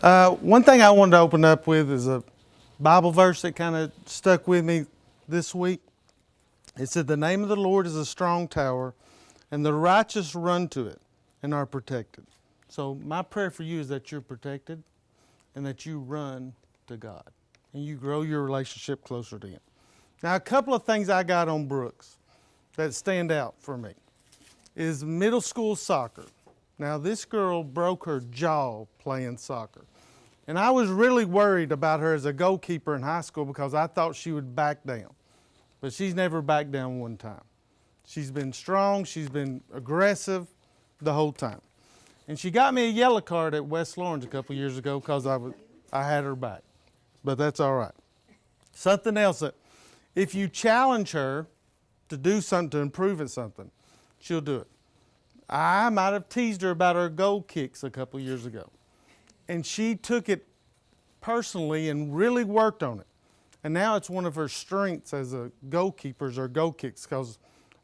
One thing I wanted to open up with is a Bible verse that kind of stuck with me this week. It said, "The name of the Lord is a strong tower, and the righteous run to it and are protected." So my prayer for you is that you're protected and that you run to God and you grow your relationship closer to Him. Now, a couple of things I got on Brooks that stand out for me is middle school soccer. Now, this girl broke her jaw playing soccer. And I was really worried about her as a goalkeeper in high school because I thought she would back down. But she's never backed down one time. She's been strong, she's been aggressive the whole time. And she got me a yellow card at West Lawrence a couple years ago because I had her back. But that's all right. Something else that if you challenge her to do something, to improve at something, she'll do it. I might have teased her about her goal kicks a couple years ago. And she took it personally and really worked on it. And now it's one of her strengths as a goalkeeper, or goal kicks, because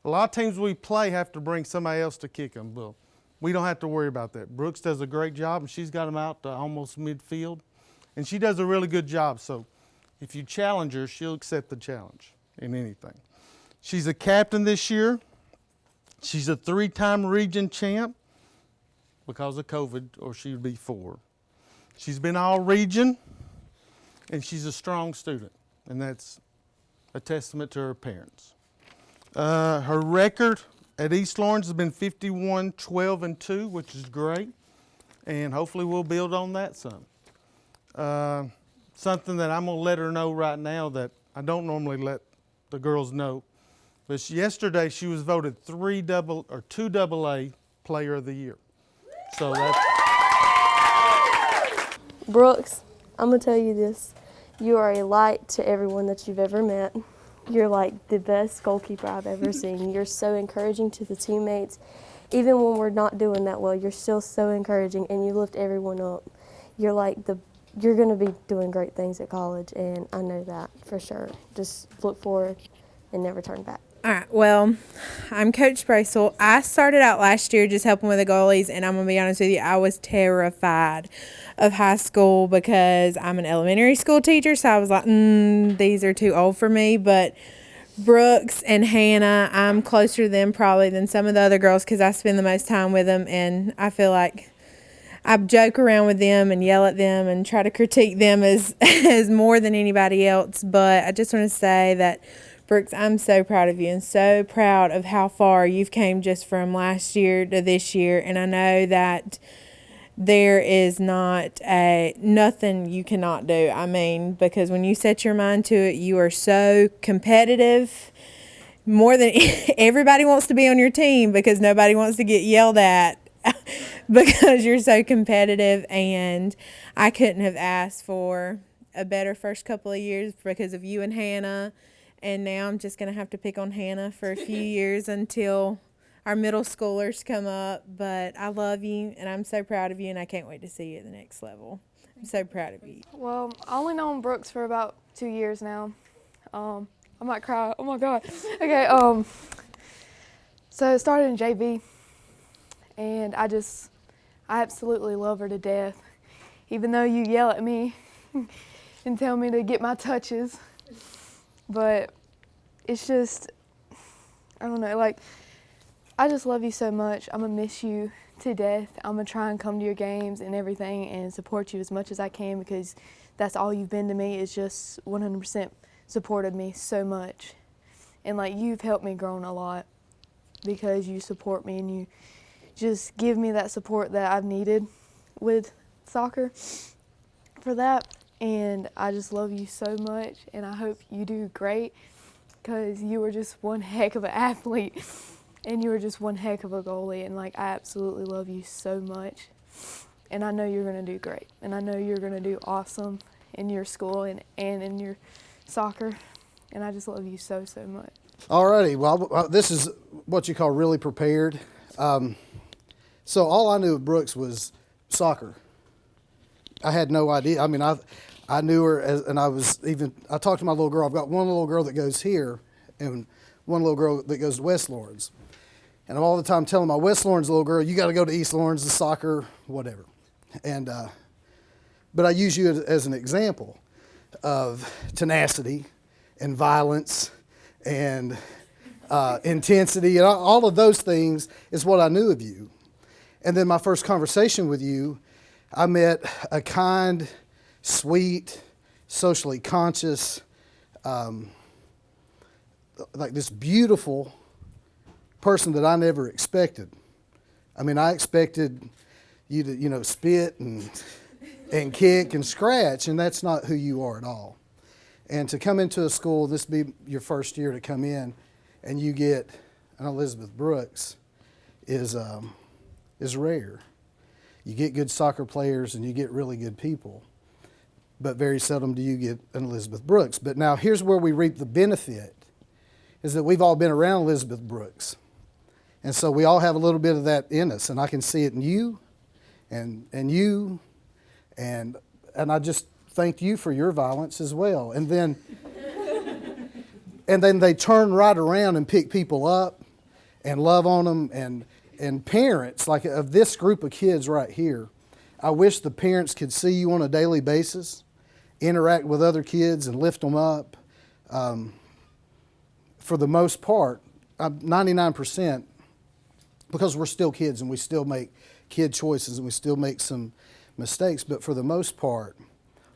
a lot of teams we play have to bring somebody else to kick them. Well, we don't have to worry about that. Brooks does a great job, and she's got them out to almost midfield. And she does a really good job. So if you challenge her, she'll accept the challenge in anything. She's a captain this year. She's a 3-time region champ because of COVID, or she would be 4. She's been all region, and she's a strong student, and that's a testament to her parents. Her record at East Lawrence has been 51, 12, and 2, which is great, and hopefully we'll build on that some. Something that I'm going to let her know right now that I don't normally let the girls know. But yesterday she was voted 2 AA Player of the Year. So that's Brooks, I'm gonna tell you this. You are a light to everyone that you've ever met. You're like the best goalkeeper I've ever seen. You're so encouraging to the teammates. Even when we're not doing that well, you're still so encouraging and you lift everyone up. You're gonna be doing great things at college, and I know that for sure. Just look forward and never turn back. All right, well, I'm Coach Bracel. I started out last year just helping with the goalies, and I'm going to be honest with you, I was terrified of high school because I'm an elementary school teacher, so I was like, these are too old for me. But Brooks and Hannah, I'm closer to them probably than some of the other girls because I spend the most time with them, and I feel like I joke around with them and yell at them and try to critique them as more than anybody else. But I just want to say that, Brooks, I'm so proud of you and so proud of how far you've came just from last year to this year. And I know that there is nothing you cannot do. I mean, because when you set your mind to it, you are so competitive. More than everybody wants to be on your team because nobody wants to get yelled at because you're so competitive. And I couldn't have asked for a better first couple of years because of you and Hannah. And now I'm just going to have to pick on Hannah for a few years until our middle schoolers come up. But I love you, and I'm so proud of you, and I can't wait to see you at the next level. I'm so proud of you. Well, I only known Brooks for about 2 years now. I might cry. Oh, my God. Okay, so it started in JV, and I absolutely love her to death. Even though you yell at me and tell me to get my touches. But it's just, I don't know, like, I just love you so much. I'm going to miss you to death. I'm going to try and come to your games and everything and support you as much as I can because that's all you've been to me is just 100% supported me so much. And, like, you've helped me grow a lot because you support me and you just give me that support that I've needed with soccer for that. And I just love you so much, and I hope you do great because you were just one heck of an athlete, and you were just one heck of a goalie, and, like, I absolutely love you so much. And I know you're going to do great, and I know you're going to do awesome in your school and in your soccer, and I just love you so, so much. All righty. Well, this is what you call really prepared. So all I knew of Brooks was soccer. I had no idea. I mean, I knew her and I talked to my little girl. I've got one little girl that goes here and one little girl that goes to West Lawrence. And I'm all the time telling my West Lawrence little girl, you got to go to East Lawrence, the soccer, whatever. And but I use you as an example of tenacity and violence and intensity, and all of those things is what I knew of you. And then my first conversation with you, I met a kind, sweet, socially conscious, like this beautiful person that I never expected. I mean, I expected you to, spit and kick and scratch, and that's not who you are at all. And to come into a school, this be your first year to come in, and you get an Elisabeth Brooks is rare. You get good soccer players and you get really good people, but very seldom do you get an Elisabeth Brooks. But now here's where we reap the benefit, is that we've all been around Elisabeth Brooks. And so we all have a little bit of that in us, and I can see it in you and you, and I just thanked you for your violence as well. And then they turn right around and pick people up and love on them, and parents, like of this group of kids right here, I wish the parents could see you on a daily basis, interact with other kids and lift them up. For the most part, 99%, because we're still kids and we still make kid choices and we still make some mistakes, but for the most part,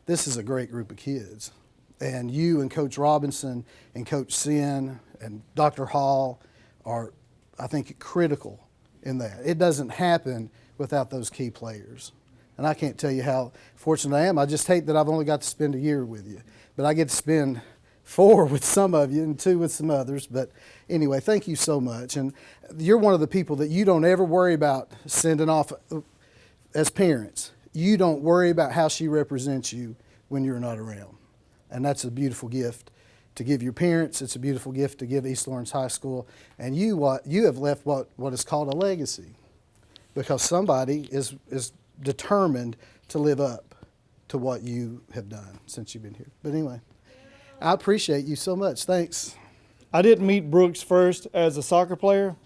this is a great group of kids. And you and Coach Robinson and Coach Sin and Dr. Hall are, I think, critical in that. It doesn't happen without those key players. And I can't tell you how fortunate I am. I just hate that I've only got to spend a year with you. But I get to spend 4 with some of you and 2 with some others. But anyway, thank you so much. And you're one of the people that you don't ever worry about sending off as parents. You don't worry about how she represents you when you're not around. And that's a beautiful gift to give your parents. It's a beautiful gift to give East Lawrence High School. And you have left what is called a legacy, because somebody is determined to live up to what you have done since you've been here. But anyway, I appreciate you so much. Thanks. I didn't meet Brooks first as a soccer player.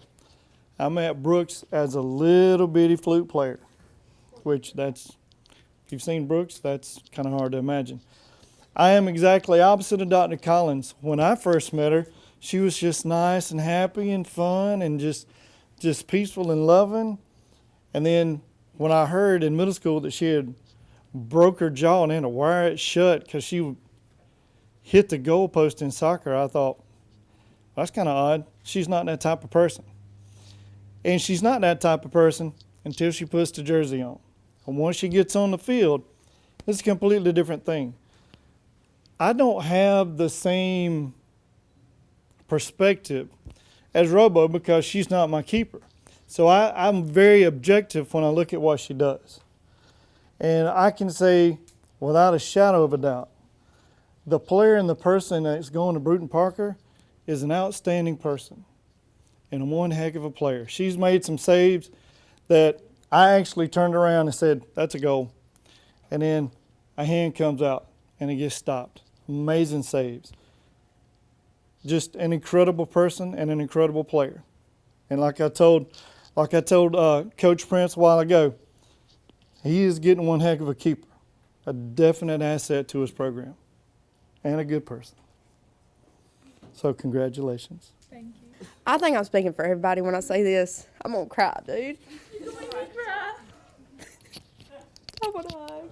I met Brooks as a little bitty flute player, which if you've seen Brooks, that's kind of hard to imagine. I am exactly opposite of Dr. Collins. When I first met her, she was just nice and happy and fun and just peaceful and loving. And then when I heard in middle school that she had broke her jaw and had to wire it shut because she hit the goalpost in soccer, I thought, that's kind of odd. She's not that type of person. And she's not that type of person until she puts the jersey on. And once she gets on the field, it's a completely different thing. I don't have the same perspective as Robo because she's not my keeper. So I'm very objective when I look at what she does. And I can say without a shadow of a doubt, the player and the person that's going to Brewton-Parker is an outstanding person and one heck of a player. She's made some saves that I actually turned around and said, that's a goal. And then a hand comes out and it gets stopped. Amazing saves. Just an incredible person and an incredible player. And like I told Coach Prince a while ago, he is getting one heck of a keeper, a definite asset to his program, and a good person. So congratulations. Thank you. I think I'm speaking for everybody when I say this. I'm gonna cry, dude. You're going to cry. How would I?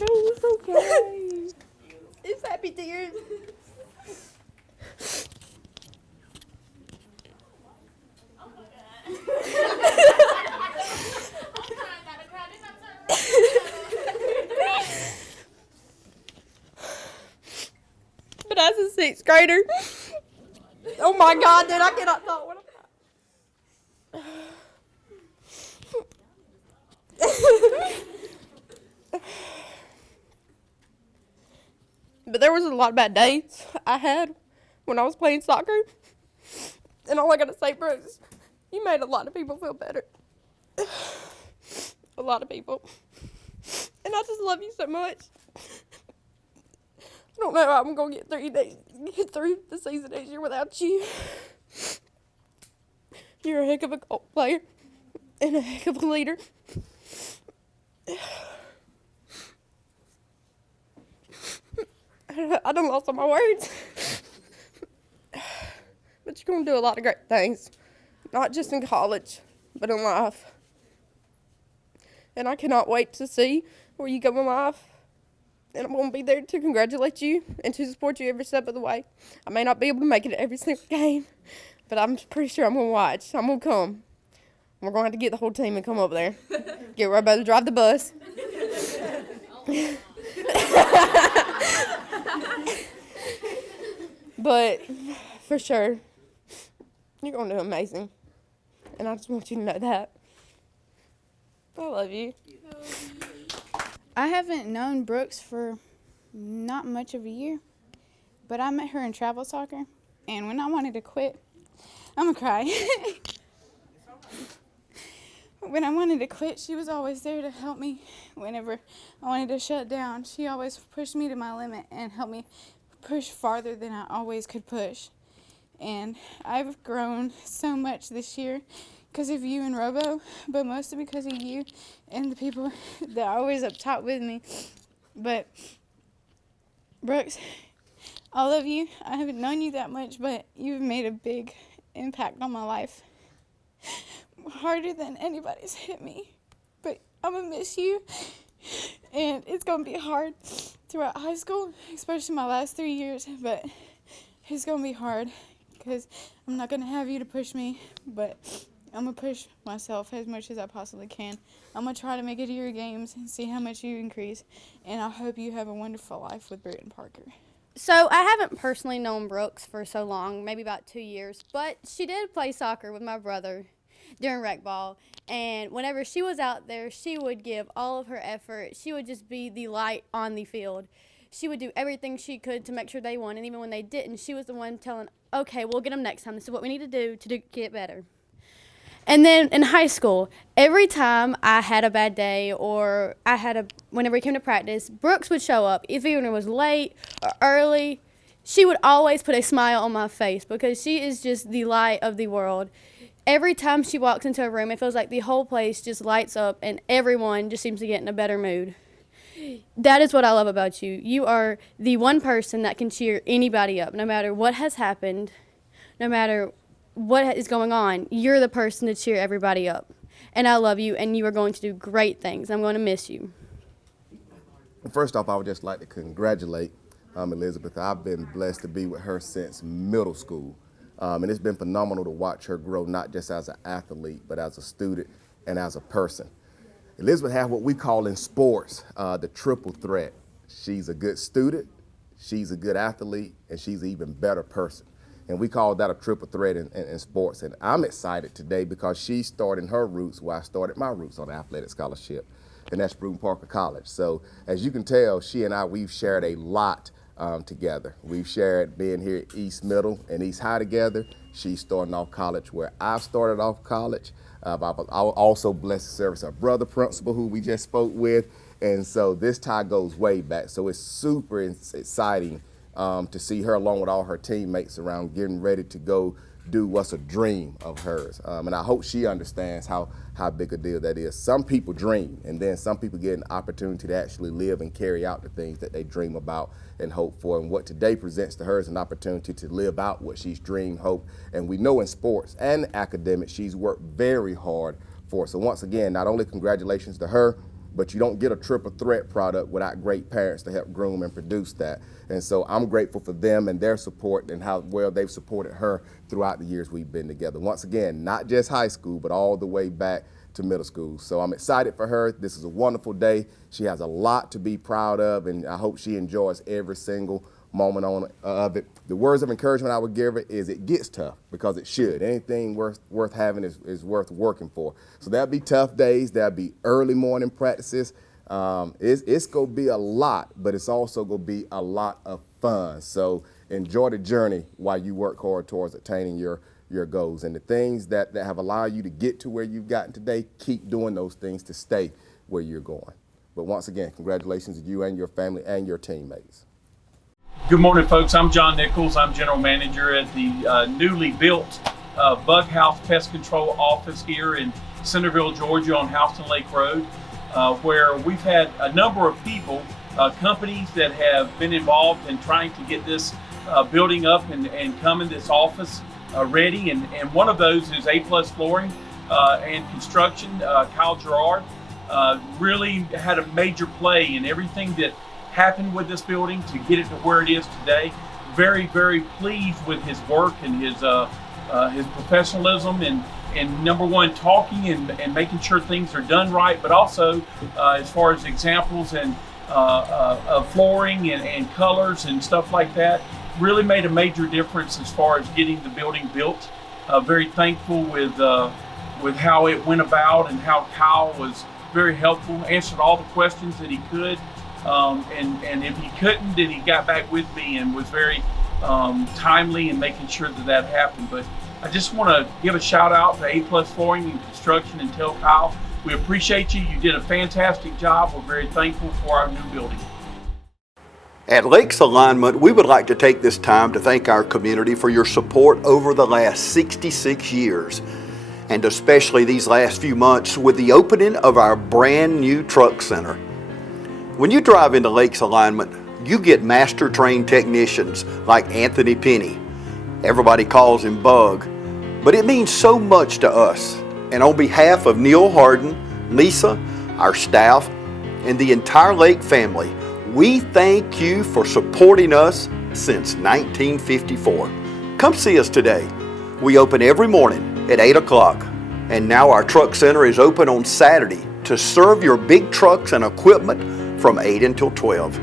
No, it's okay. It's happy tears. But as a 6th grader, oh my God, dude, I cannot talk when But there was a lot of bad days I had when I was playing soccer. And all I gotta say, Brooks, you made a lot of people feel better. A lot of people. And I just love you so much. I don't know how I'm gonna get through the season this year without you. You're a heck of a golf player and a heck of a leader. I done lost all my words. But you're going to do a lot of great things, not just in college, but in life. And I cannot wait to see where you go in life. And I'm going to be there to congratulate you and to support you every step of the way. I may not be able to make it at every single game, but I'm pretty sure I'm going to watch. I'm going to come. We're going to have to get the whole team and come over there. Get right by to drive the bus. But for sure, you're going to do amazing. And I just want you to know that. I love you. I haven't known Brooks for not much of a year, but I met her in travel soccer, and when I wanted to quit, I'm gonna cry. When I wanted to quit, she was always there to help me whenever I wanted to shut down. She always pushed me to my limit and helped me push farther than I always could push. And I've grown so much this year because of you and Robo, but mostly because of you and the people that are always up top with me. But Brooks, I love you. I haven't known you that much, but you've made a big impact on my life. Harder than anybody's hit me. But I'm going to miss you. And it's going to be hard throughout high school, especially my last 3 years. But it's going to be hard because I'm not going to have you to push me. But I'm going to push myself as much as I possibly can. I'm going to try to make it to your games and see how much you increase. And I hope you have a wonderful life with Brewton-Parker. So I haven't personally known Brooks for so long, maybe about 2 years, but she did play soccer with my brother during rec ball, and whenever she was out there, she would give all of her effort. She would just be the light on the field. She would do everything she could to make sure they won, and even when they didn't, she was the one telling, okay, we'll get them next time. This is what we need to do to get better. And then in high school, every time I had a bad day or whenever we came to practice, Brooks would show up. If even it was late or early, she would always put a smile on my face because she is just the light of the world. Every time she walks into a room, it feels like the whole place just lights up and everyone just seems to get in a better mood. That is what I love about you. You are the one person that can cheer anybody up, no matter what has happened, no matter what is going on. You're the person to cheer everybody up. And I love you, and you are going to do great things. I'm going to miss you. First off, I would just like to congratulate Elisabeth. I've been blessed to be with her since middle school. And it's been phenomenal to watch her grow, not just as an athlete, but as a student and as a person. Elisabeth has what we call in sports the triple threat. She's a good student, she's a good athlete, and she's an even better person. And we call that a triple threat in sports. And I'm excited today because she's starting her roots where I started my roots on an athletic scholarship, and that's Brewton-Parker College. So as you can tell, she and I, we've shared a lot together. We've shared being here at East Middle and East High together. She's starting off college where I've started off college. I was also blessed to serve as our brother principal who we just spoke with. And so this tie goes way back. So it's super exciting to see her along with all her teammates around getting ready to go do what's a dream of hers. And I hope she understands how big a deal that is. Some people dream, and then some people get an opportunity to actually live and carry out the things that they dream about and hope for. And what today presents to her is an opportunity to live out what she's dreamed, hoped. And we know in sports and academics, she's worked very hard for. So once again, not only congratulations to her, but you don't get a triple threat product without great parents to help groom and produce that. And so I'm grateful for them and their support and how well they've supported her throughout the years we've been together. Once again, not just high school, but all the way back to middle school. So I'm excited for her. This is a wonderful day. She has a lot to be proud of, and I hope she enjoys every single moment of it. The words of encouragement I would give her is it gets tough, because it should. Anything worth having is worth working for. So there'll be tough days. There'll be early morning practices. It's going to be a lot, but it's also going to be a lot of fun. So enjoy the journey while you work hard towards attaining your goals. And the things that have allowed you to get to where you've gotten today, keep doing those things to stay where you're going. But once again, congratulations to you and your family and your teammates. Good morning, folks. I'm John Nichols. I'm general manager at the newly built Bug House Pest Control office here in Centerville, Georgia on Houston Lake Road, where we've had a number of people, companies that have been involved in trying to get this building up and coming, this office ready. And one of those is A Plus Flooring and Construction. Kyle Gerard really had a major play in everything that happened with this building to get it to where it is today. Very, very pleased with his work and his professionalism and number one, talking and making sure things are done right, but also as far as examples and of flooring and colors and stuff like that, really made a major difference as far as getting the building built. Very thankful with how it went about and how Kyle was very helpful, answered all the questions that he could. And if he couldn't, then he got back with me and was very timely in making sure that happened. But I just want to give a shout out to A Plus Flooring and Construction and tell Kyle, we appreciate you. You did a fantastic job. We're very thankful for our new building. At Lakes Alignment, we would like to take this time to thank our community for your support over the last 66 years, and especially these last few months with the opening of our brand new truck center. When you drive into Lakes Alignment, you get master trained technicians like Anthony Penny. Everybody calls him Bug, but it means so much to us. And on behalf of Neil Harden, Lisa, our staff, and the entire Lake family, we thank you for supporting us since 1954. Come see us today. We open every morning at 8 o'clock, and now our truck center is open on Saturday to serve your big trucks and equipment from 8 until 12.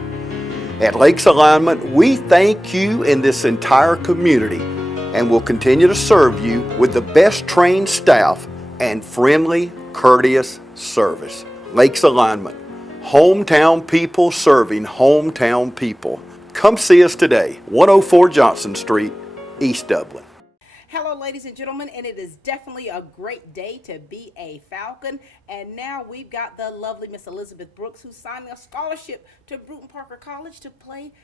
At Lakes Alignment, we thank you and this entire community, and will continue to serve you with the best trained staff and friendly, courteous service. Lakes Alignment, hometown people serving hometown people. Come see us today, 104 Johnson Street, East Dublin. Hello, ladies and gentlemen, and it is definitely a great day to be a Falcon. And now we've got the lovely Miss Elisabeth Brooks, who's signing a scholarship to Brewton-Parker College to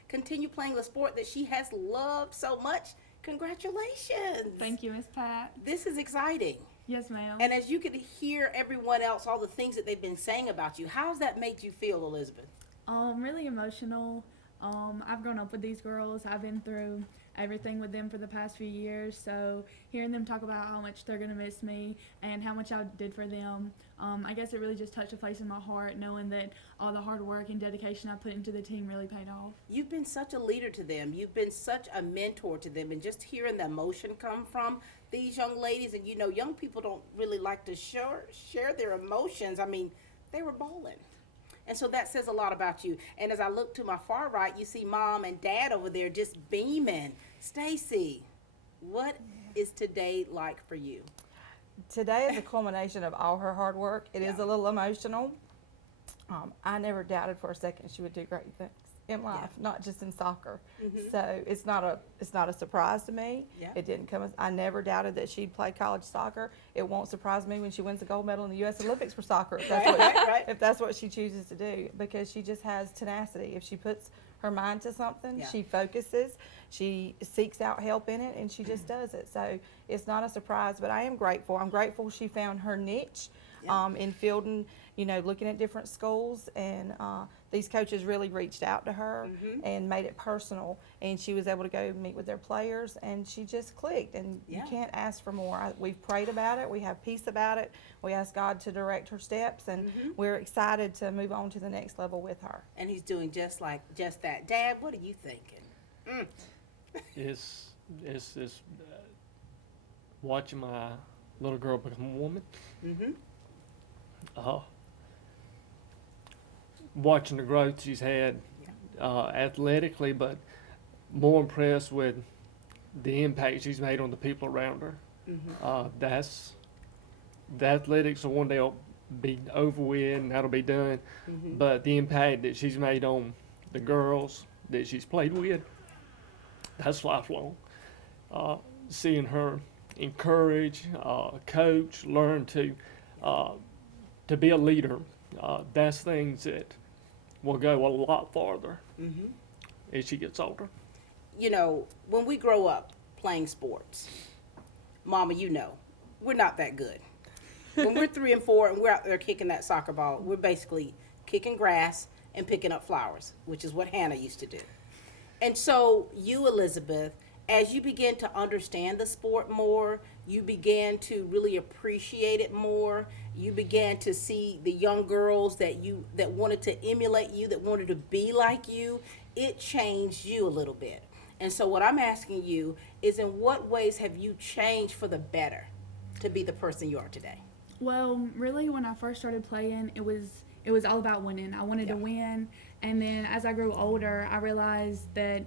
continue playing the sport that she has loved so much. Congratulations. Thank you, Miss Pat. This is exciting. Yes, ma'am. And as you could hear everyone else, all the things that they've been saying about you, how's that made you feel, Elisabeth? Really emotional. I've grown up with these girls. I've been through everything with them for the past few years, so hearing them talk about how much they're going to miss me and how much I did for them, I guess it really just touched a place in my heart, knowing that all the hard work and dedication I put into the team really paid off. You've been such a leader to them. You've been such a mentor to them, and just hearing the emotion come from these young ladies, and you know, young people don't really like to share their emotions. I mean, they were bawling. And so that says a lot about you. And as I look to my far right, you see Mom and Dad over there just beaming. Stacy, what is today like for you? Today is a culmination of all her hard work. It is a little emotional. I never doubted for a second she would do great things in life, not just in soccer. So it's not a surprise to me. It didn't come as, I never doubted that she'd play college soccer. It won't surprise me when she wins a gold medal in the U.S. Olympics for soccer, if that's what she chooses to do, because she just has tenacity. If she puts her mind to something, she focuses, she seeks out help in it, and she just does it. So it's not a surprise, but I am grateful. I'm grateful she found her niche in fielding, you know, looking at different schools, and these coaches really reached out to her and made it personal, and she was able to go meet with their players, and she just clicked, and you can't ask for more. We've prayed about it. We have peace about it. We ask God to direct her steps, and we're excited to move on to the next level with her. And he's doing just that. Dad, what are you thinking? It's watching my little girl become a woman. Watching the growth she's had athletically, but more impressed with the impact she's made on the people around her. The athletics will one day be over with and that'll be done, but the impact that she's made on the girls that she's played with, that's lifelong. Seeing her encourage, coach, learn to be a leader, that's things that will go a lot farther as she gets older. You know, when we grow up playing sports, Mama, you know, we're not that good. When we're 3 and 4 and we're out there kicking that soccer ball, we're basically kicking grass and picking up flowers, which is what Hannah used to do. And so you, Elisabeth, as you begin to understand the sport more, you began to really appreciate it more. You began to see the young girls that wanted to emulate you, that wanted to be like you. It changed you a little bit. And so what I'm asking you is, in what ways have you changed for the better to be the person you are today? Well, really, when I first started playing, it was all about winning. I wanted to win, and then as I grew older, I realized that,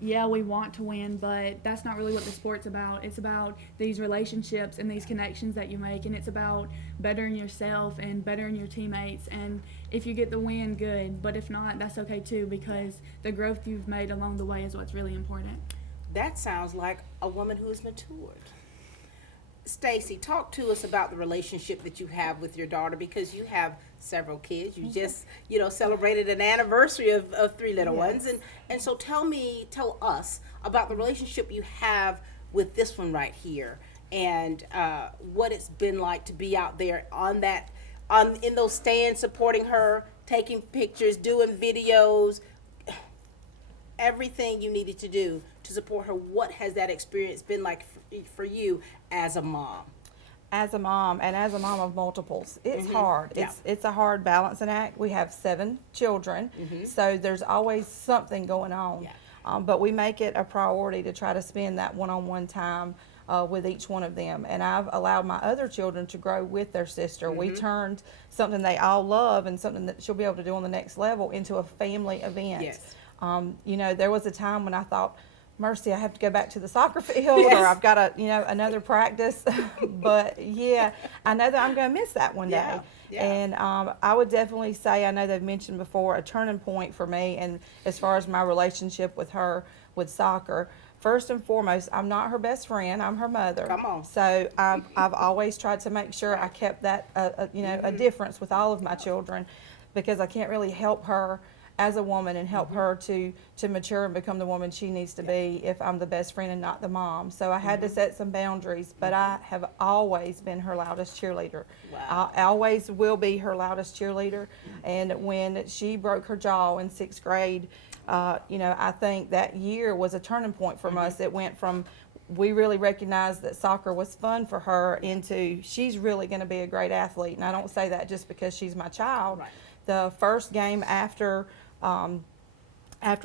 yeah, we want to win, but that's not really what the sport's about. It's about these relationships and these connections that you make, and it's about bettering yourself and bettering your teammates. And if you get the win, good, but if not, that's okay too, because the growth you've made along the way is what's really important. That sounds like a woman who is matured. Stacy, talk to us about the relationship that you have with your daughter, because you have several kids. You just, celebrated an anniversary of 3 little ones. And so tell us about the relationship you have with this one right here, and what it's been like to be out there in those stands, supporting her, taking pictures, doing videos, everything you needed to do to support her. What has that experience been like for you as a mom? As a mom, and as a mom of multiples, it's hard. It's a hard balancing act. We have 7 children, so there's always something going on. But we make it a priority to try to spend that one-on-one time with each one of them. And I've allowed my other children to grow with their sister. We turned something they all love and something that she'll be able to do on the next level into a family event. Yes. There was a time when I thought, mercy, I have to go back to the soccer field, or I've got another practice. But yeah, I know that I'm going to miss that one day. And I would definitely say, I know they've mentioned before, a turning point for me, and as far as my relationship with her with soccer. First and foremost, I'm not her best friend. I'm her mother. Come on. So I've always tried to make sure I kept that a difference with all of my children, because I can't really help her as a woman and help her to mature and become the woman she needs to be if I'm the best friend and not the mom. So I had to set some boundaries, but I have always been her loudest cheerleader. Wow. I always will be her loudest cheerleader. And when she broke her jaw in 6th grade, I think that year was a turning point for us. It went from, we really recognized that soccer was fun for her, into she's really going to be a great athlete. And I don't say that just because she's my child. Right. The first game after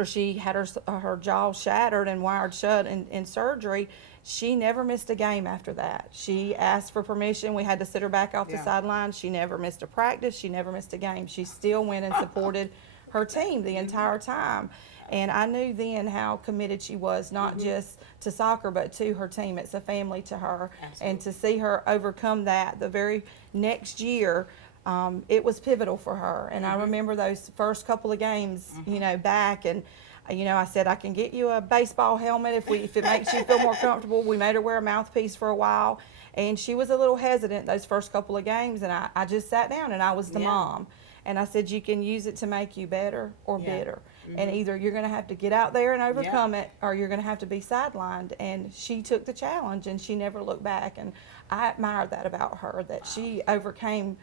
she had her jaw shattered and wired shut in surgery, she never missed a game after that. She asked for permission. We had to sit her back off the sideline. She never missed a practice. She never missed a game. She still went and supported her team the entire time. And I knew then how committed she was, not just to soccer, but to her team. It's a family to her. Absolutely. And to see her overcome that the very next year, it was pivotal for her. And I remember those first couple of games, back, and I said, I can get you a baseball helmet if it makes you feel more comfortable. We made her wear a mouthpiece for a while, and she was a little hesitant those first couple of games, and I just sat down, and I was the mom. And I said, you can use it to make you better or bitter. And either you're going to have to get out there and overcome it, or you're going to have to be sidelined. And she took the challenge, and she never looked back. And I admired that about her, that she overcame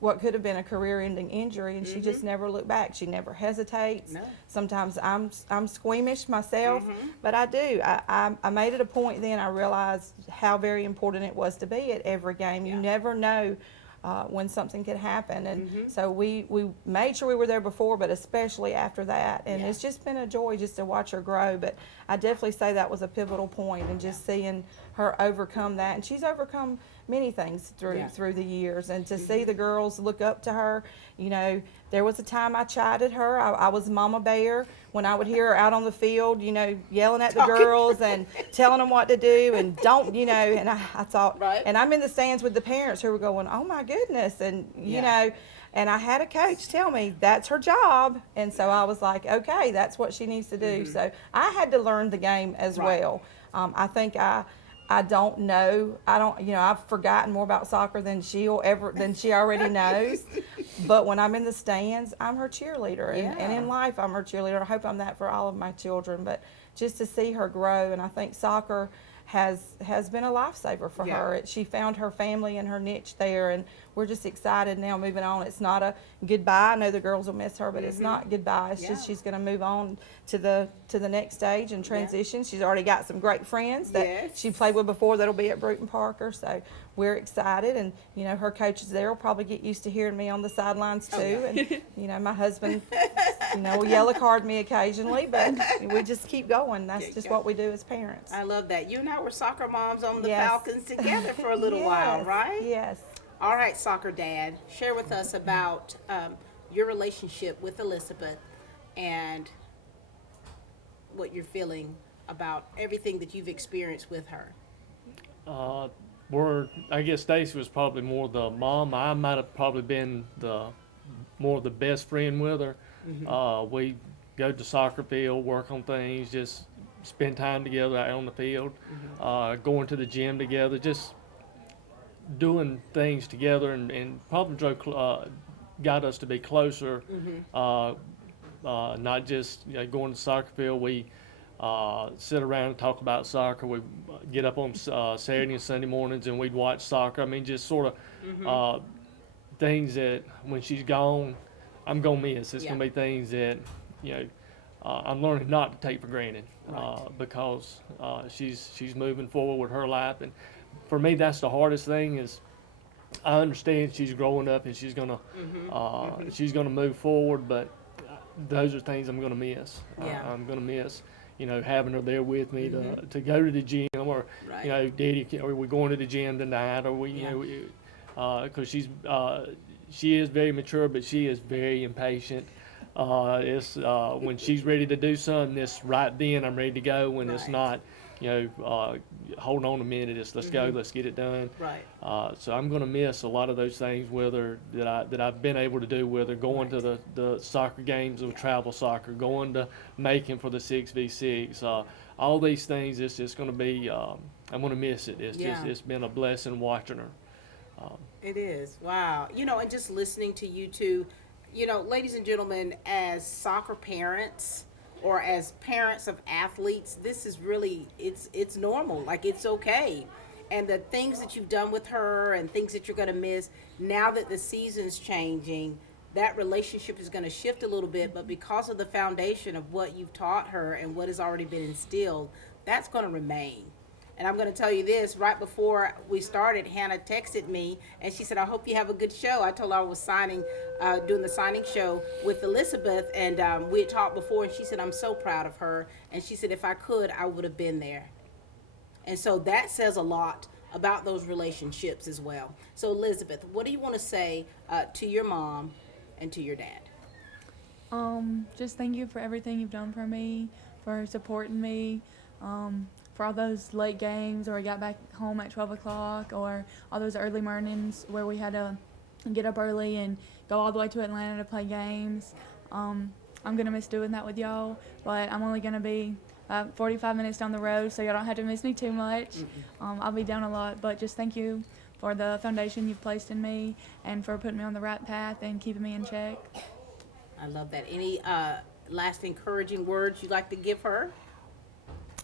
what could have been a career-ending injury, and she just never looked back. She never hesitates. No. Sometimes I'm squeamish myself, but I do. I made it a point then. I realized how very important it was to be at every game. You never know when something could happen, and so we made sure we were there before, but especially after that. And it's just been a joy just to watch her grow. But I definitely say that was a pivotal point, and just seeing her overcome that, and she's overcome many things through the years, and to see the girls look up to her. There was a time I chided her. I was Mama Bear when I would hear her out on the field, yelling at the girls and telling them what to do, and don't, and I thought, and I'm in the stands with the parents who were going, oh my goodness, and and I had a coach tell me that's her job, and so I was like, okay, that's what she needs to do. So I had to learn the game as well. I think I don't know. I've forgotten more about soccer than she already knows. But when I'm in the stands, I'm her cheerleader. And in life, I'm her cheerleader. I hope I'm that for all of my children. But just to see her grow, and I think soccer has been a lifesaver for her. She found her family and her niche there, and we're just excited now moving on. It's not a goodbye. I know the girls will miss her, but it's not goodbye. It's just she's going to move on to the next stage and transition. She's already got some great friends that she played with before that'll be at Brewton-Parker, so we're excited. And you know, her coaches there will probably get used to hearing me on the sidelines too. And you know, my husband, you know, will yellow card me occasionally, but we just keep going. That's just what we do as parents. I love that. You and I were soccer moms on the Falcons together for a little while, right? Yes. All right, soccer dad, share with us about your relationship with Elisabeth and what you're feeling about everything that you've experienced with her. I guess Stacy was probably more the mom. I might have probably been more the best friend with her. We go to soccer field, work on things, just spend time together out on the field, going to the gym together, just doing things together, and probably got us to be closer. Not just going to the soccer field. We sit around and talk about soccer. We get up on Saturday and Sunday mornings and we'd watch soccer. I mean, just sort of things that when she's gone, I'm gonna miss. It's gonna be things that I'm learning not to take for granted because she's moving forward with her life. And for me, that's the hardest thing. Is I understand she's growing up and she's gonna move forward, but those are things I'm gonna miss. I'm gonna miss, having her there with me to go to the gym, or Daddy, are we going to the gym tonight? Or because she is very mature, but she is very impatient. It's when she's ready to do something, it's right then I'm ready to go. When it's not, hold on a minute, let's go, let's get it done. So I'm going to miss a lot of those things with her that I've been able to do with her, going to the soccer games of travel soccer, going to Macon for the 6v6. All these things, it's just going to be, I'm going to miss it. It's been a blessing watching her. It is. Wow. And just listening to you two, ladies and gentlemen, as soccer parents or as parents of athletes, this is really, it's normal. Like, it's okay. And the things that you've done with her and things that you're going to miss, now that the season's changing, that relationship is going to shift a little bit, but because of the foundation of what you've taught her and what has already been instilled, that's going to remain. And I'm going to tell you this, right before we started, Hannah texted me, and she said, I hope you have a good show. I told her I was doing the signing show with Elisabeth, and we had talked before, and she said, I'm so proud of her. And she said, if I could, I would have been there. And so that says a lot about those relationships as well. So Elisabeth, what do you want to say to your mom and to your dad? Just thank you for everything you've done for me, for supporting me, for all those late games where we got back home at 12 o'clock, or all those early mornings where we had to get up early and go all the way to Atlanta to play games. I'm going to miss doing that with y'all, but I'm only going to be 45 minutes down the road, so y'all don't have to miss me too much. I'll be down a lot, but just thank you for the foundation you've placed in me and for putting me on the right path and keeping me in check. I love that. Any last encouraging words you'd like to give her?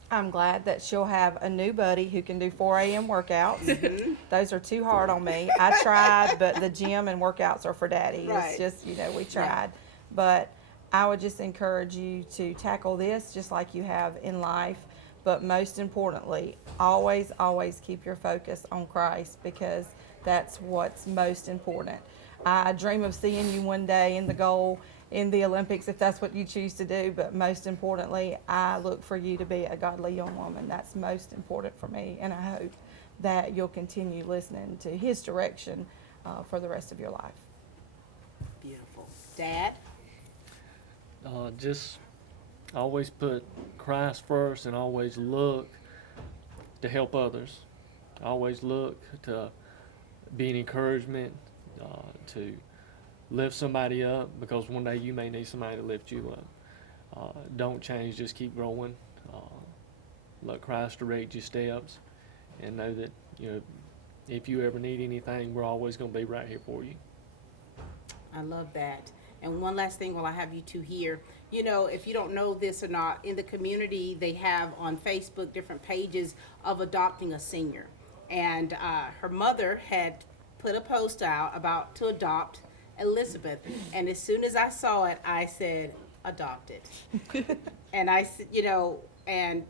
I'm glad that she'll have a new buddy who can do 4 a.m. workouts. Those are too hard on me. I tried, but the gym and workouts are for Daddy. It's just, we tried. But I would just encourage you to tackle this just like you have in life. But most importantly, always, always keep your focus on Christ, because that's what's most important. I dream of seeing you one day in the goal in the Olympics, if that's what you choose to do, but most importantly, I look for you to be a godly young woman. That's most important for me, and I hope that you'll continue listening to his direction for the rest of your life. Beautiful. Dad? Just always put Christ first and always look to help others. Always look to be an encouragement, to lift somebody up, because one day you may need somebody to lift you up. Don't change, just keep growing. Let Christ direct your steps, and know that if you ever need anything, we're always going to be right here for you. I love that. And one last thing while I have you two here, you know, if you don't know this or not, in the community, they have on Facebook different pages of adopting a senior. And her mother had put a post out about to adopt Elisabeth. And as soon as I saw it, I said, adopt it. And I said, you know, and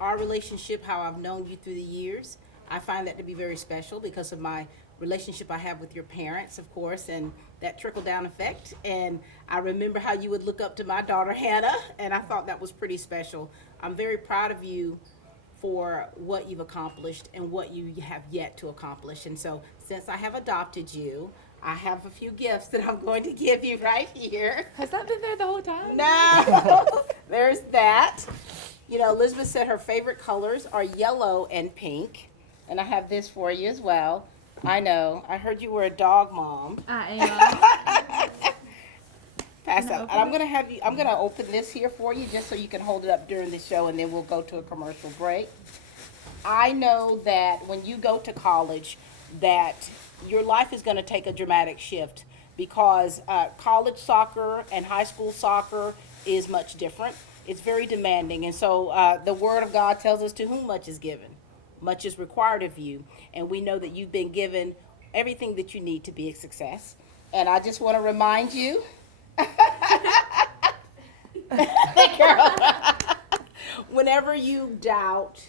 our relationship, how I've known you through the years, I find that to be very special because of my relationship I have with your parents, of course, and that trickle-down effect. And I remember how you would look up to my daughter, Hannah, and I thought that was pretty special. I'm very proud of you for what you've accomplished and what you have yet to accomplish. And so since I have adopted you, I have a few gifts that I'm going to give you right here. Has that been there the whole time? No, there's that. You know, Elisabeth said her favorite colors are yellow and pink. And I have this for you as well. I know. I heard you were a dog mom. I am. Pass out. And I'm gonna have you. I'm gonna open this here for you, just so you can hold it up during the show, and then we'll go to a commercial break. I know that when you go to college, that your life is going to take a dramatic shift because college soccer and high school soccer is much different. It's very demanding, and so the Word of God tells us, to whom much is given, much is required of you, and we know that you've been given everything that you need to be a success. And I just want to remind you, whenever you doubt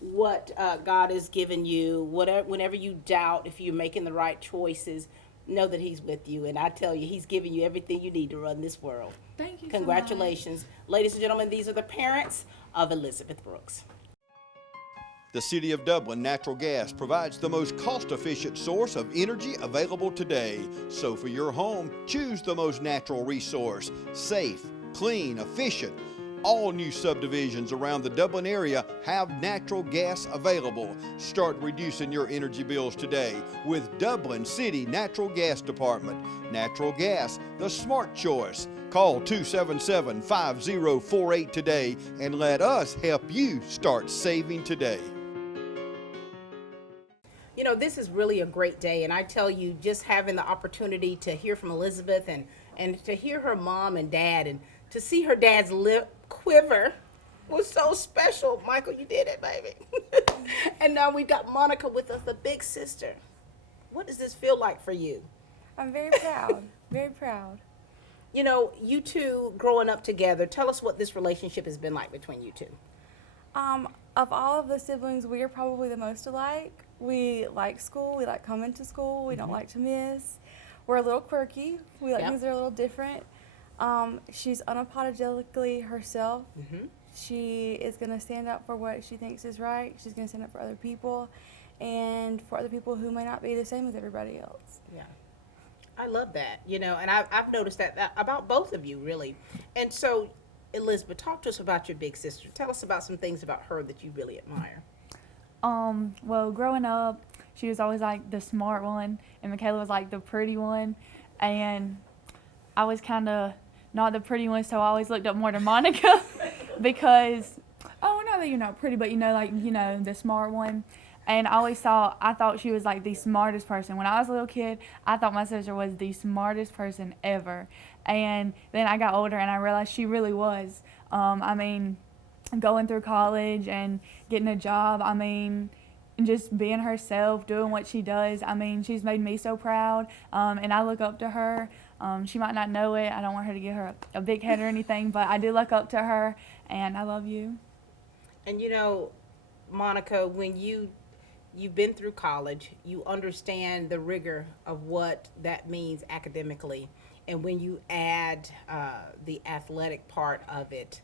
what God has given you, whenever you doubt if you're making the right choices, know that He's with you. And I tell you, He's giving you everything you need to run this world. Thank you. Congratulations. So much. Ladies and gentlemen, these are the parents of Elisabeth Brooks. The City of Dublin Natural Gas provides the most cost-efficient source of energy available today. So for your home, choose the most natural resource. Safe, clean, efficient. All new subdivisions around the Dublin area have natural gas available. Start reducing your energy bills today with Dublin City Natural Gas Department. Natural gas, the smart choice. Call 277-5048 today and let us help you start saving today. You know, this is really a great day, and I tell you, just having the opportunity to hear from Elisabeth and to hear her mom and dad and to see her dad's lip quiver was so special. Michael, you did it, baby. And now we've got Monica with us, the big sister. What does this feel like for you? I'm very proud, very proud. You know, you two growing up together, tell us what this relationship has been like between you two. Of all of the siblings, we are probably the most alike. We like school, we like coming to school, we don't like to miss. We're a little quirky, we like things that are a little different. She's unapologetically herself. She is going to stand up for what she thinks is right. She's going to stand up for other people and for other people who may not be the same as everybody else. Yeah. I love that, you know, and I've noticed that about both of you, really. And so, Elisabeth, talk to us about your big sister. Tell us about some things about her that you really admire. Well, growing up, she was always like the smart one, and Michaela was like the pretty one, and I was kind of not the pretty one, so I always looked up more to Monica because, not that you're not pretty, but the smart one. And I thought she was like the smartest person. When I was a little kid, I thought my sister was the smartest person ever. And then I got older and I realized she really was. Going through college and getting a job, just being herself, doing what she does. She's made me so proud, and I look up to her. She might not know it. I don't want her to give her a big head or anything, but I do look up to her, and I love you. And you know, Monica, when you've been through college, you understand the rigor of what that means academically. And when you add the athletic part of it,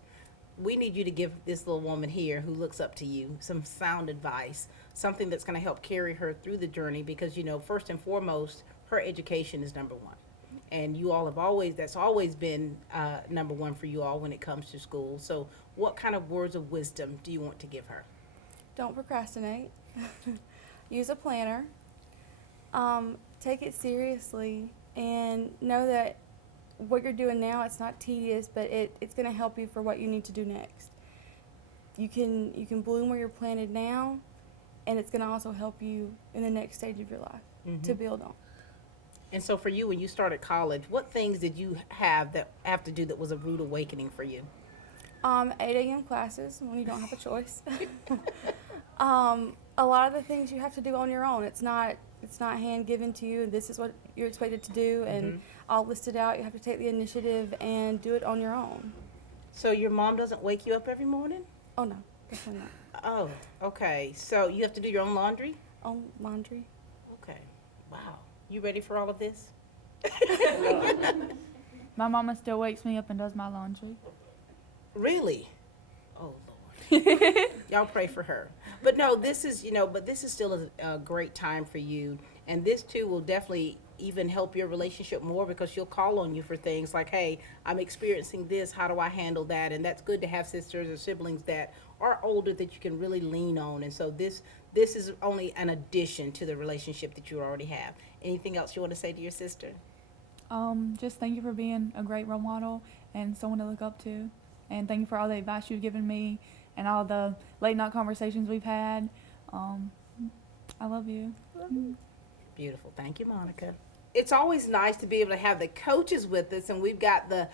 we need you to give this little woman here who looks up to you some sound advice, something that's going to help carry her through the journey, because, you know, first and foremost, her education is number one. And you all that's always been number one for you all when it comes to school. So what kind of words of wisdom do you want to give her? Don't procrastinate. Use a planner. Take it seriously and know that what you're doing now, it's not tedious, but it's going to help you for what you need to do next. You can bloom where you're planted now, and it's going to also help you in the next stage of your life to build on. And so for you, when you started college, what things did you have to do that was a rude awakening for you? 8 a.m. classes when you don't have a choice. A lot of the things you have to do on your own. It's not hand given to you. This is what you're expected to do, and all listed out. You have to take the initiative and do it on your own. So your mom doesn't wake you up every morning? Oh no, definitely not. Oh, okay. So you have to do your own laundry? Own laundry. Okay. Wow. You ready for all of this? My mama still wakes me up and does my laundry. Really? Oh Lord. Y'all pray for her. But no, this is still a great time for you, and this too will definitely even help your relationship more because she'll call on you for things like, hey, I'm experiencing this, how do I handle that? And that's good to have sisters or siblings that are older that you can really lean on. And so this is only an addition to the relationship that you already have. Anything else you want to say to your sister? Just thank you for being a great role model and someone to look up to. And thank you for all the advice you've given me and all the late night conversations we've had. I love you. Beautiful. Thank you, Monica. It's always nice to be able to have the coaches with us, and we've got the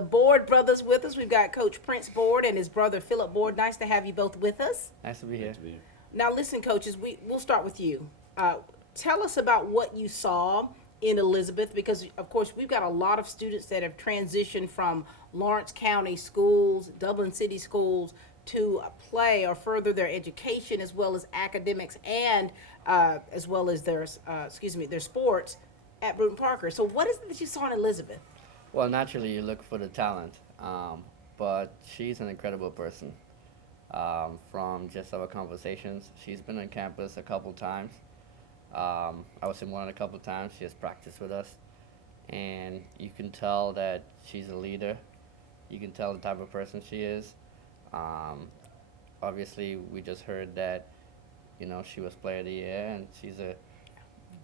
Board brothers with us. We've got Coach Prince Board and his brother Philip Board. Nice to have you both with us. Nice to be here. Now listen, coaches, we'll start with you. Tell us about what you saw in Elisabeth, because of course we've got a lot of students that have transitioned from Lawrence County schools, Dublin City schools, to play or further their education as well as academics and as well as their sports at Brewton-Parker. So what is it that you saw in Elisabeth? Well, naturally you look for the talent, but she's an incredible person. From just our conversations, she's been on campus a couple times. I was in one a couple times. She has practiced with us, and you can tell that she's a leader. You can tell the type of person she is. Obviously, we just heard that, she was Player of the Year, and she's a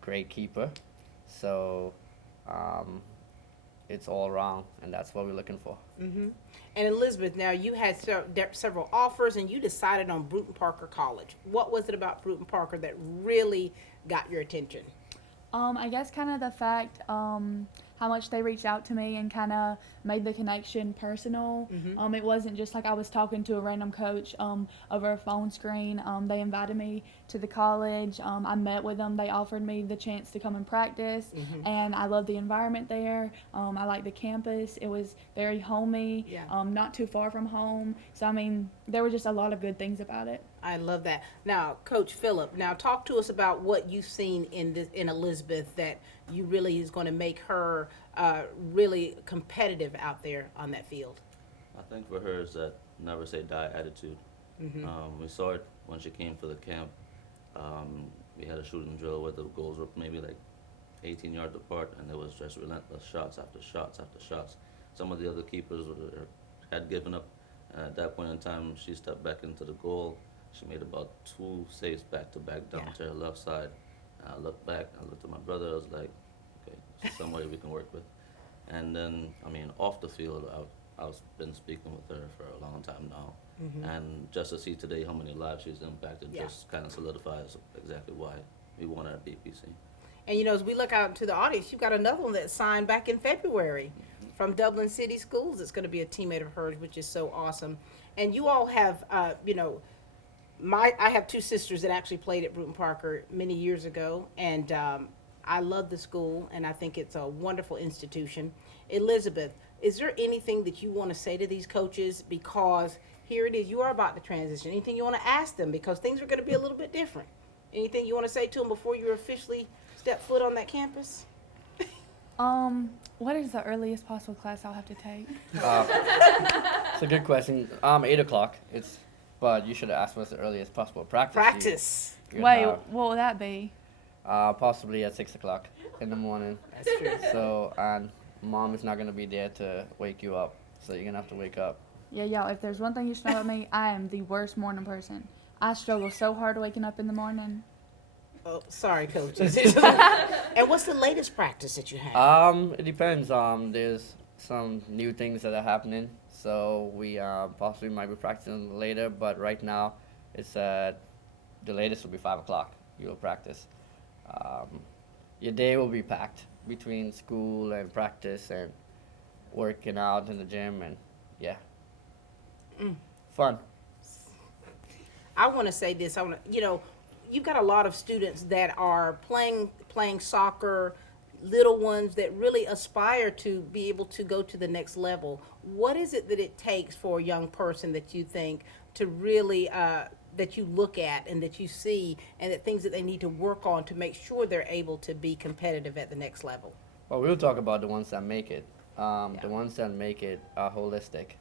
great keeper. So it's all around, and that's what we're looking for. Mm-hmm. And Elisabeth, now you had several offers, and you decided on Brewton-Parker College. What was it about Brewton-Parker that really got your attention? I guess kind of the fact how much they reached out to me and kind of made the connection personal. Mm-hmm. It wasn't just like I was talking to a random coach over a phone screen. They invited me to the college. I met with them. They offered me the chance to come and practice, and I love the environment there. I like the campus. It was very homey, not too far from home. So, I mean, there were just a lot of good things about it. I love that. Now, Coach Phillip, now talk to us about what you've seen in Elisabeth that you really is going to make her really competitive out there on that field. I think for her is that never say die attitude. We saw it when she came for the camp. We had a shooting drill where the goals were maybe like 18 yards apart, and there was just relentless shots after shots after shots. Some of the other keepers had given up, and at that point in time, she stepped back into the goal. She made about 2 saves back to back down to her left side. I looked back, I looked at my brother, I was like, okay, this is somebody we can work with. And then, I mean, off the field, I've been speaking with her for a long time now. And just to see today how many lives she's impacted just kind of solidifies exactly why we want her at BPC. And as we look out to the audience, you've got another one that signed back in February from Dublin City Schools. It's going to be a teammate of hers, which is so awesome. And you all have, I have 2 sisters that actually played at Brewton-Parker many years ago, and I love the school, and I think it's a wonderful institution. Elisabeth, is there anything that you want to say to these coaches? Because here it is, you are about to transition. Anything you want to ask them? Because things are going to be a little bit different. Anything you want to say to them before you officially step foot on that campus? What is the earliest possible class I'll have to take? It's a good question. 8 o'clock. But you should have asked what's the earliest possible practice. Wait, what will that be? Possibly at 6 o'clock in the morning. That's true. So, and Mom is not going to be there to wake you up. So you're going to have to wake up. Yeah, y'all, if there's one thing you should know about me, I am the worst morning person. I struggle so hard waking up in the morning. Oh, sorry, Coach. And what's the latest practice that you have? It depends. There's some new things that are happening. So we possibly might be practicing later, but right now it's the latest will be 5 o'clock. You'll practice. your day will be packed between school and practice and working out in the gym, and yeah, fun. I want to say this. You've got a lot of students that are playing soccer, little ones that really aspire to be able to go to the next level. What is it that it takes for a young person that you think to really that you look at and that you see, and that things that they need to work on to make sure they're able to be competitive at the next level? Well, we'll talk about the ones that make it. The ones that make it are holistic.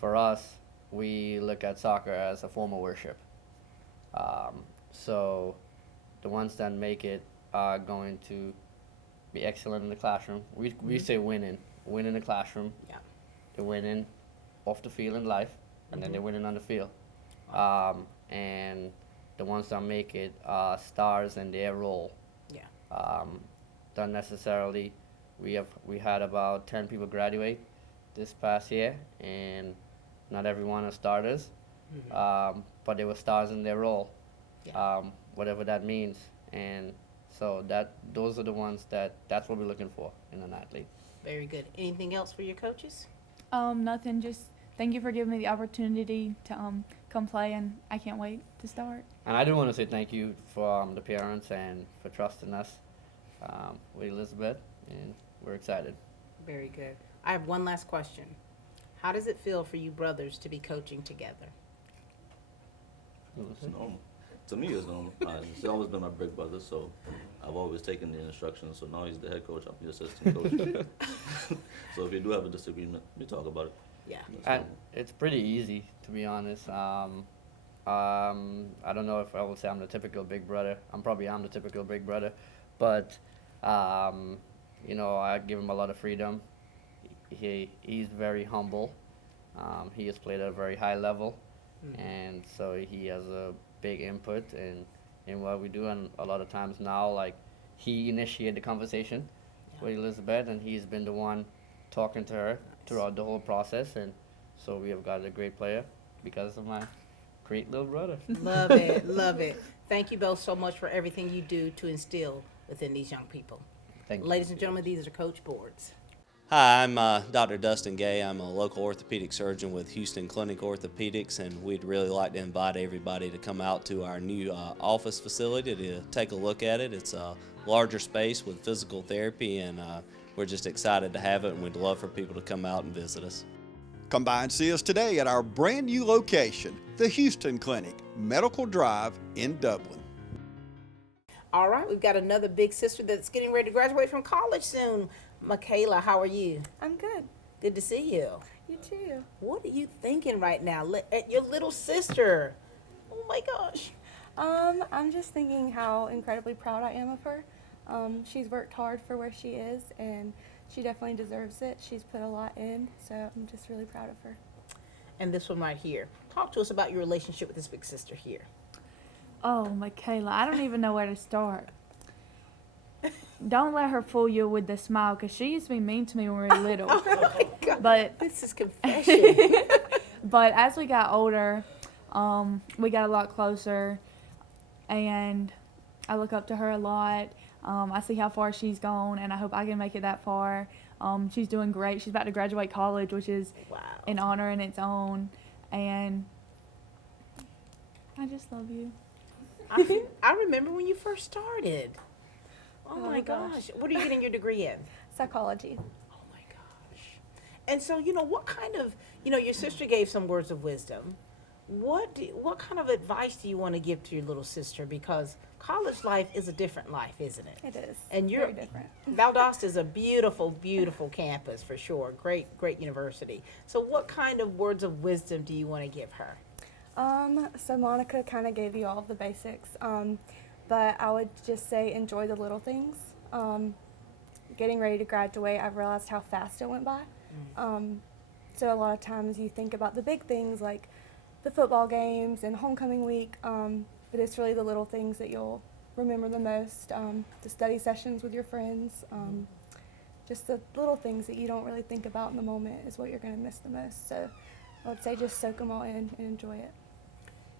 For us, we look at soccer as a form of worship. So the ones that make it are going to be excellent in the classroom. We say winning in the classroom. Yeah. They're winning off the field in life, and then they're winning on the field. And the ones that make it are stars in their role. Yeah. Don't necessarily. We had about 10 people graduate this past year, and not everyone are starters, but they were stars in their role, whatever that means. And so those are the ones that's what we're looking for in an athlete. Very good. Anything else for your coaches? Nothing. Just thank you for giving me the opportunity to come play, and I can't wait to start. And I do want to say thank you for the parents and for trusting us with Elisabeth, and we're excited. Very good. I have one last question. How does it feel for you brothers to be coaching together? It's normal. To me, it's normal. He's always been my big brother, so I've always taken the instructions. So now he's the head coach, I'm the assistant coach. So if you do have a disagreement, we talk about it. Yeah. And it's pretty easy, to be honest. I don't know if I will say I'm the typical big brother. I'm the typical big brother, but I give him a lot of freedom. He's very humble. He has played at a very high level, and so he has a big input in what we do. And a lot of times now, like, he initiated the conversation with Elisabeth, and he's been the one talking to her throughout the whole process. And so we have got a great player because of my great little brother. Love it, love it. Thank you both so much for everything you do to instill within these young people. Thank you. Ladies and gentlemen, these are Coach Boards. Hi, I'm Dr. Dustin Gay. I'm a local orthopedic surgeon with Houston Clinic Orthopedics, and we'd really like to invite everybody to come out to our new office facility to take a look at it. It's a larger space with physical therapy, and we're just excited to have it, and we'd love for people to come out and visit us. Come by and see us today at our brand new location, the Houston Clinic, Medical Drive in Dublin. All right, we've got another big sister that's getting ready to graduate from college soon. Michaela, how are you? I'm good. Good to see you. You too. What are you thinking right now at your little sister? Oh my gosh. I'm just thinking how incredibly proud I am of her. She's worked hard for where she is, and she definitely deserves it. She's put a lot in, so I'm just really proud of her. And this one right here. Talk to us about your relationship with this big sister here. Oh, Michaela, I don't even know where to start. Don't let her fool you with the smile, because she used to be mean to me when we were little. Oh my God. But this is confession. But as we got older, we got a lot closer, and I look up to her a lot. I see how far she's gone, and I hope I can make it that far. She's doing great. She's about to graduate college, which is an honor in its own. And I just love you. I remember when you first started. Oh my gosh. What are you getting your degree in? Psychology. Oh my gosh. And so, what kind of, your sister gave some words of wisdom. What kind of advice do you want to give to your little sister? Because college life is a different life, isn't it? It is. And very different. Valdosta is a beautiful, beautiful campus for sure. Great, great university. So what kind of words of wisdom do you want to give her? So Monica kind of gave you all of the basics, but I would just say enjoy the little things. Getting ready to graduate, I've realized how fast it went by. So a lot of times you think about the big things like the football games and homecoming week, but it's really the little things that you'll remember the most. The study sessions with your friends, just the little things that you don't really think about in the moment is what you're going to miss the most. So I would say just soak them all in and enjoy it.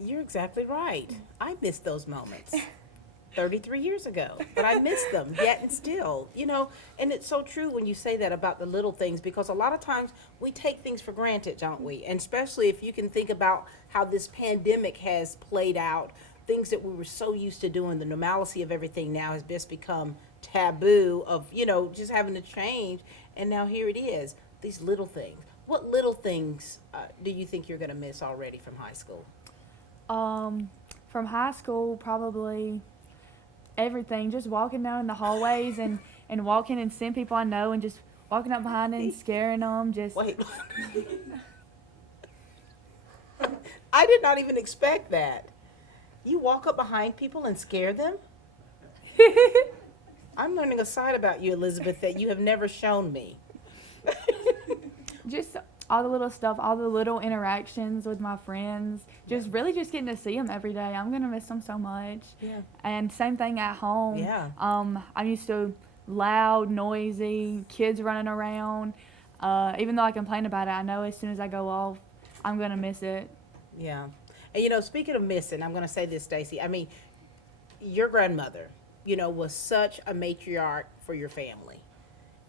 You're exactly right. I miss those moments. 33 years ago, but I miss them yet and still, you know. And it's so true when you say that about the little things, because a lot of times we take things for granted, don't we? And especially if you can think about how this pandemic has played out, things that we were so used to doing, the normalcy of everything now has just become taboo of, you know, just having to change. And now here it is, these little things. What little things do you think you're going to miss already from high school? From high school, probably everything. Just walking down in the hallways and walking and seeing people I know and just walking up behind them and scaring them. Just wait. I did not even expect that. You walk up behind people and scare them? I'm learning a side about you, Elisabeth, that you have never shown me. Just all the little stuff, all the little interactions with my friends, just really just getting to see them every day. I'm going to miss them so much. Yeah. And same thing at home. Yeah. I'm used to loud, noisy, kids running around. Even though I complain about it, I know as soon as I go off, I'm going to miss it. Yeah. And, you know, speaking of missing, I'm going to say this, Stacy. I mean, your grandmother, you know, was such a matriarch for your family.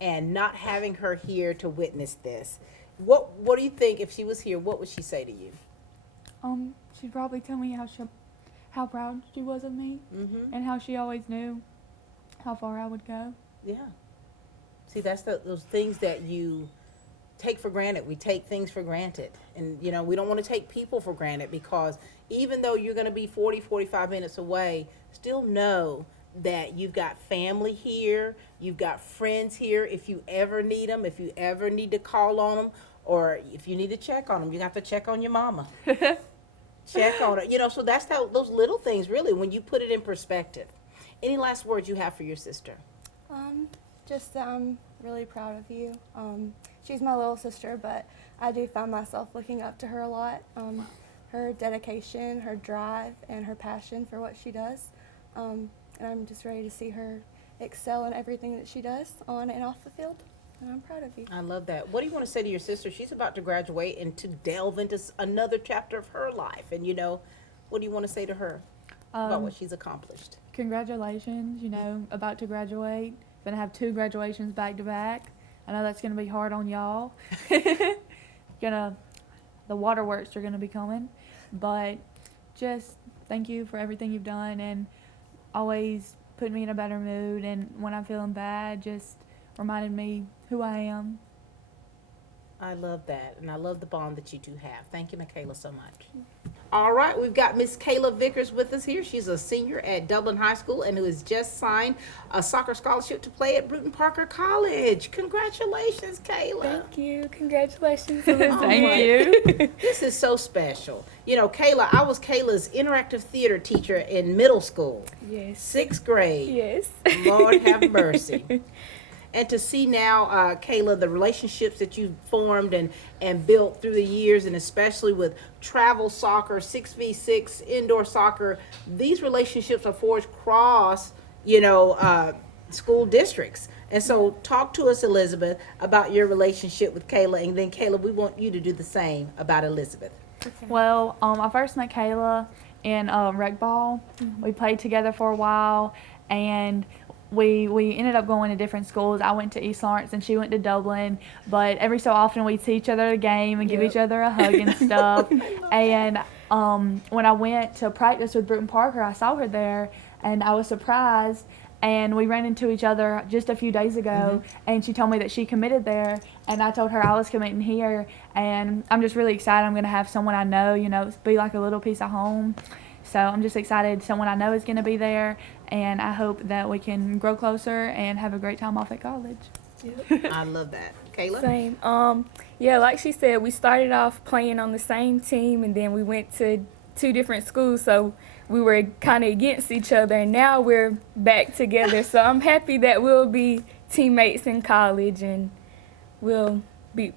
And not having her here to witness this, what do you think, if she was here, what would she say to you? She'd probably tell me how proud she was of me, and how she always knew how far I would go. Yeah. See, that's those things that you take for granted. We take things for granted. And, you know, we don't want to take people for granted, because even though you're going to be 40, 45 minutes away, still know that you've got family here, you've got friends here. If you ever need them, if you ever need to call on them, or if you need to check on them, you have to check on your mama. Check on her. You know, so that's how those little things, really, when you put it in perspective. Any last words you have for your sister? Just that I'm really proud of you. She's my little sister, but I do find myself looking up to her a lot. Her dedication, her drive, and her passion for what she does. And I'm just ready to see her excel in everything that she does on and off the field. And I'm proud of you. I love that. What do you want to say to your sister? She's about to graduate and to delve into another chapter of her life. And, you know, what do you want to say to her about what she's accomplished? Congratulations, you know, about to graduate. Gonna have 2 graduations back to back. I know that's gonna be hard on y'all. The waterworks are gonna be coming. But just thank you for everything you've done, and always put me in a better mood, and when I'm feeling bad, just reminded me who I am. I love that, and I love the bond that you two have. Thank you, Michaela, so much. All right, we've got Miss Kayla Vickers with us here. She's a senior at Dublin High School and who has just signed a soccer scholarship to play at Brewton-Parker College. Congratulations, Kayla. Thank you. Congratulations. Thank you. This is so special. You know, Kayla, I was Kayla's interactive theater teacher in middle school. Yes. 6th grade. Yes. Lord have mercy. And to see now, Kayla, the relationships that you've formed and built through the years, and especially with travel soccer, 6v6, indoor soccer, these relationships are forged across, you know, school districts. And so talk to us, Elisabeth, about your relationship with Kayla. And then, Kayla, we want you to do the same about Elisabeth. Well, I first met Kayla in rec ball. We played together for a while, and we ended up going to different schools. I went to East Lawrence and she went to Dublin, but every so often we'd see each other at a game and give each other a hug and stuff. And when I went to practice with Brewton-Parker, I saw her there and I was surprised, and we ran into each other just a few days ago, and she told me that she committed there, and I told her I was committing here, and I'm just really excited. I'm going to have someone I know, you know, be like a little piece of home. So I'm just excited someone I know is going to be there, and I hope that we can grow closer and have a great time off at college. I love that. Kayla? Same. Yeah, like she said, we started off playing on the same team, and then we went to 2 different schools, so we were kind of against each other, and now we're back together. So I'm happy that we'll be teammates in college, and we'll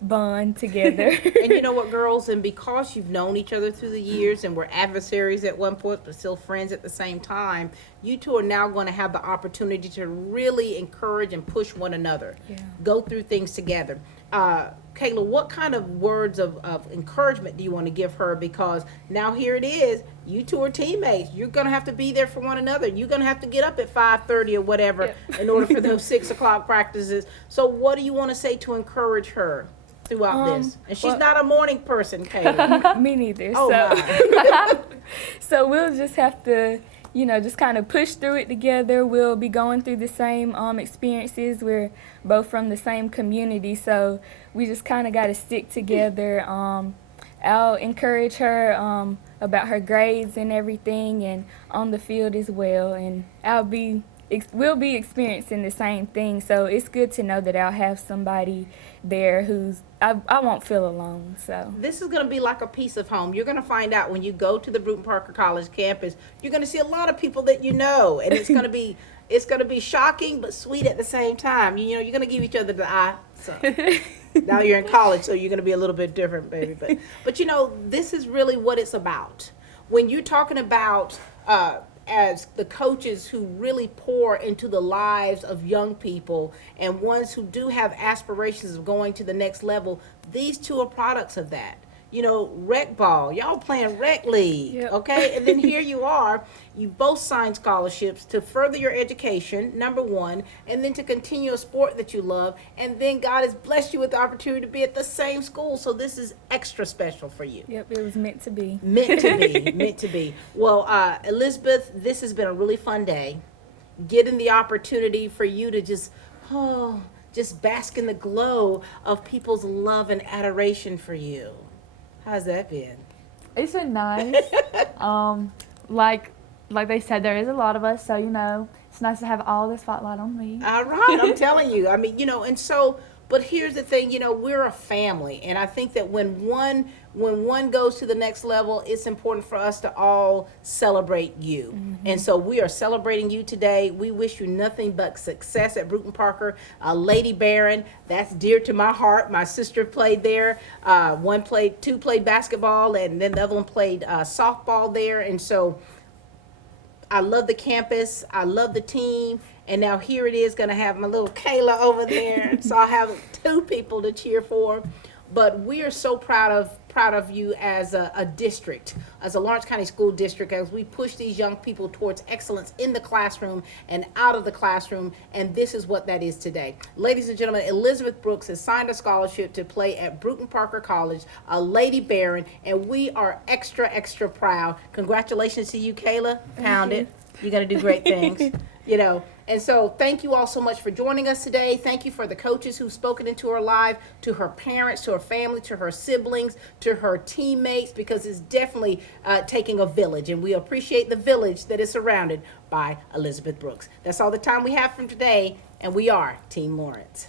bond together. And you know what, girls, and because you've known each other through the years and were adversaries at one point but still friends at the same time, you two are now going to have the opportunity to really encourage and push one another. Go through things together. Kayla, what kind of words of encouragement do you want to give her? Because now here it is, you two are teammates. You're going to have to be there for one another. You're going to have to get up at 5:30 or whatever in order for those 6 o'clock practices. So what do you want to say to encourage her throughout this? And she's not a morning person, Kayla. Me neither. Oh, my. So we'll just have to, just kind of push through it together. We'll be going through the same experiences. We're both from the same community, so we just kind of got to stick together. I'll encourage her about her grades and everything, and on the field as well. And we'll be experiencing the same thing, so it's good to know that I'll have somebody there I won't feel alone. So this is going to be like a piece of home. You're going to find out when you go to the Brewton-Parker College campus, you're going to see a lot of people that you know, and it's going to be shocking but sweet at the same time. You're going to give each other the eye. So now you're in college, so you're going to be a little bit different, baby. But this is really what it's about. When you're talking about as the coaches who really pour into the lives of young people and ones who do have aspirations of going to the next level, these two are products of that. Rec ball, y'all playing rec league, okay? And then here you are, you both signed scholarships to further your education, number one, and then to continue a sport that you love, and then God has blessed you with the opportunity to be at the same school, so this is extra special for you. Yep, it was meant to be. Meant to be, meant to be. Well, Elisabeth, this has been a really fun day. Getting the opportunity for you to just bask in the glow of people's love and adoration for you. How's that been? It's been nice. Like they said, there is a lot of us, so it's nice to have all the spotlight on me. All right, I'm telling you. I mean, and so, but here's the thing, we're a family, and I think that when one goes to the next level, it's important for us to all celebrate you. Mm-hmm. And so we are celebrating you today. We wish you nothing but success at Brewton-Parker. Lady Baron, that's dear to my heart. My sister played there. Two played basketball, and then the other one played softball there. And so I love the campus. I love the team. And now here it is, going to have my little Kayla over there. So I'll have two people to cheer for. But we are so proud of you as a district, as a Lawrence County School District, as we push these young people towards excellence in the classroom and out of the classroom. And this is what that is today. Ladies and gentlemen, Elisabeth Brooks has signed a scholarship to play at Brewton-Parker College, a Lady Baron, and we are extra, extra proud. Congratulations to you, Kayla. Pound it. You're going to do great things. And so thank you all so much for joining us today. Thank you for the coaches who've spoken into her life, to her parents, to her family, to her siblings, to her teammates, because it's definitely taking a village, and we appreciate the village that is surrounded by Elisabeth Brooks. That's all the time we have from today, and we are Team Lawrence.